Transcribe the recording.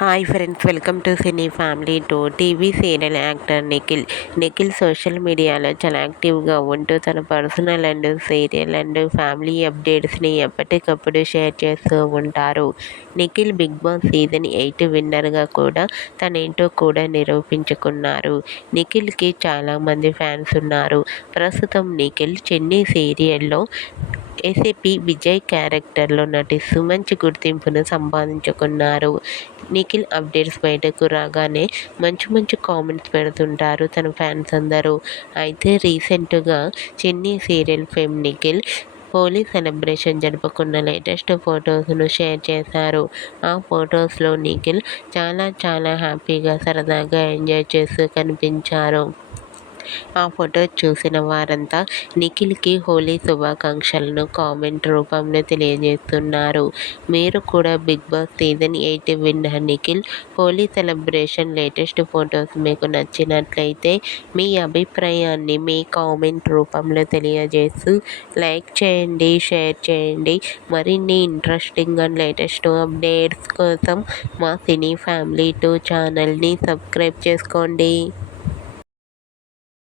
Hi friends, welcome to cine family two. TV serial actor Nikhil social మీడియాలో చాలా యాక్టివ్గా ఉంటూ తన personal and serial and family అప్డేట్స్ని ఎప్పటికప్పుడు షేర్ చేస్తూ ఉంటారు. నిఖిల్ బిగ్ బాస్ సీజన్ 8 విన్నర్గా కూడా తనేంటో కూడా నిరూపించుకున్నారు. నిఖిల్కి చాలామంది ఫ్యాన్స్ ఉన్నారు. ప్రస్తుతం నిఖిల్ చెన్నై సీరియల్లో ఏసీపీ విజయ్ క్యారెక్టర్లో నటిస్తూ మంచి గుర్తింపును సంపాదించుకున్నారు. నిఖిల్ అప్డేట్స్ బయటకు రాగానే మంచి కామెంట్స్ పెడుతుంటారు తన ఫ్యాన్స్ అందరూ. అయితే రీసెంట్గా Chennai serial fame Nikhil Holi celebration జరుపుకున్న లేటెస్ట్ ఫొటోస్ను షేర్ చేశారు. ఆ ఫొటోస్లో నిఖిల్ చాలా హ్యాపీగా సరదాగా ఎంజాయ్ చేస్తూ కనిపించారు. ఆ ఫోటో చూసిన వారంతా నిఖిల్కి హోలీ శుభాకాంక్షలను కామెంట్ రూపంలో తెలియజేస్తున్నారు. మీరు కూడా Bigg Boss season 8 winner Nikhil Holi celebration latest photos మీకు నచ్చినట్లయితే మీ అభిప్రాయాన్ని మీ కామెంట్ రూపంలో తెలియజేస్తూ లైక్ చేయండి, షేర్ చేయండి. మరిన్ని ఇంట్రెస్టింగ్ అండ్ లేటెస్ట్ అప్డేట్స్ కోసం మా సినీ ఫ్యామిలీ 2 ఛానల్ని సబ్స్క్రైబ్ చేసుకోండి.